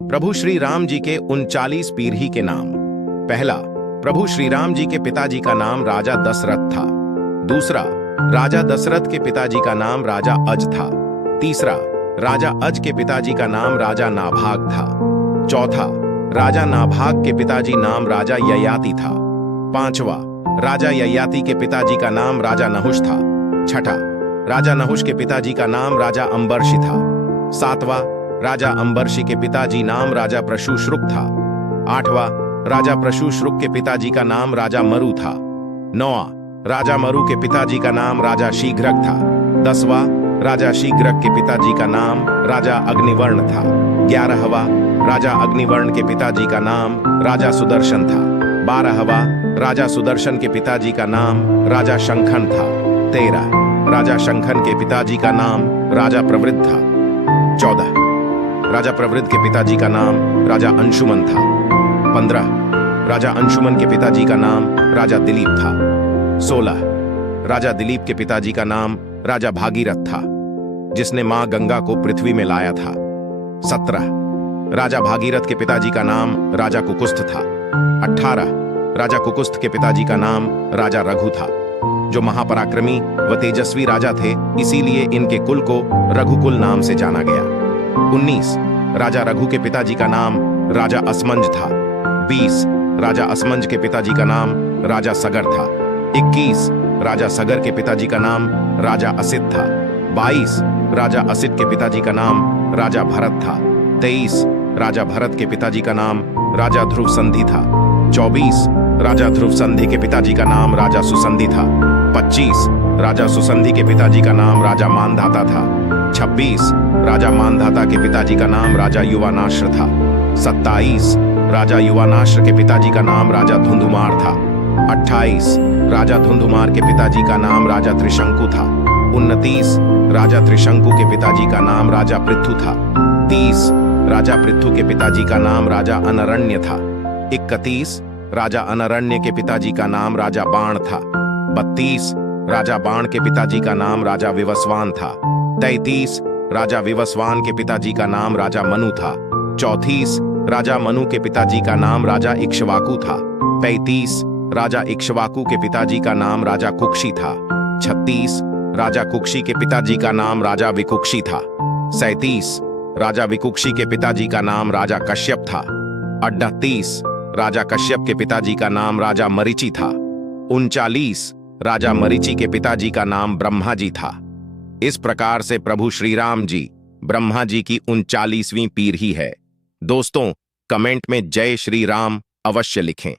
प्रभु श्री राम जी के 39 पीढ़ी के नाम। पहला, प्रभु श्री राम जी के पिताजी का नाम राजा दशरथ था। दूसरा, राजा दशरथ के पिताजी का नाम राजा अज था। तीसरा, राजा अज के पिताजी का नाम राजा नाभाग था। चौथा, राजा नाभाग के पिताजी नाम राजा ययाति था। पांचवा, राजा ययाति के पिताजी का नाम राजा नहुष था। छठा, राजा नहुष के पिताजी का नाम राजा अंबरशी था। सातवां, राजा अंबरशी के पिताजी नाम राजा प्रशुश्रुक था। आठवां, राजा प्रशुश्रुक के पिताजी का नाम राजा मरु था। नौवां, राजा मरु के पिताजी का नाम राजा शीघ्रक था। 10वां, राजा शीघ्रक के पिताजी का नाम राजा अग्निवर्ण था। 11वां, राजा अग्निवर्ण के पिताजी का नाम राजा सुदर्शन था। 12वां, राजा सुदर्शन के पिताजी का नाम राजा शंखन था। 13, राजा शंखन के पिताजी का नाम राजा प्रवृद्ध था। 14, राजा प्रवृद्ध के पिताजी का नाम राजा अंशुमन था। 15, राजा अंशुमन के पिताजी का नाम राजा दिलीप था। 16, राजा दिलीप के पिताजी का नाम राजा भागीरथ था, जिसने मां गंगा को पृथ्वी में लाया था। 17, राजा भागीरथ के पिताजी का नाम राजा कुकुस्थ था। 18, राजा कुकुस्थ के पिताजी का नाम राजा रघु था, जो महापराक्रमी व तेजस्वी राजा थे, इसीलिए इनके कुल को रघुकुल नाम से जाना गया। 19, राजा रघु के पिताजी का नाम राजा असमंज था। 20, राजा असमंज के पिताजी का नाम राजा सगर था। 21, राजा सगर के पिताजी का नाम राजा असित था। 22, राजा असित के पिताजी का नाम राजा भरत था। 23, राजा भरत के पिताजी का नाम राजा ध्रुव संधि था। 24, राजा ध्रुव संधि के पिताजी का नाम राजा सुसंधि था। 25, राजा सुसंधि के पिताजी का नाम राजा मानधाता था। 26, राजा मानधाता के पिताजी का नाम राजा युवानाश्र था। 27, राजा युवानाश्र के पिताजी का नाम राजा धुंधुमार था। 28, राजा धुंधुमार के पिताजी का नाम राजा त्रिशंकु था। 29, राजा त्रिशंकु के पिताजी का नाम राजा पृथु था। 30, राजा पृथु के पिताजी का नाम राजा अनरण्य था। 31, राजा अनरण्य के पिताजी का नाम राजा बाण था। 32, राजा बाण के पिताजी का नाम राजा विवस्वान था। 33, राजा विवस्वान के पिताजी का नाम राजा मनु था। 34, राजा मनु के पिताजी का नाम राजा इक्ष्वाकु था। 35, राजा इक्ष्वाकु के पिताजी का नाम राजा कुक्षी था। 36, राजा कुक्षी के पिताजी का नाम राजा विकुक्षी था। 37, राजा विकुक्षी के पिताजी का नाम राजा कश्यप था। 38, राजा कश्यप के पिताजी का नाम राजा मरीचि था। 39, राजा मरीचि के पिताजी का नाम ब्रह्मा जी था। इस प्रकार से प्रभु श्री राम जी ब्रह्मा जी की 39वीं पीढ़ी है। दोस्तों, कमेंट में जय श्री राम अवश्य लिखें।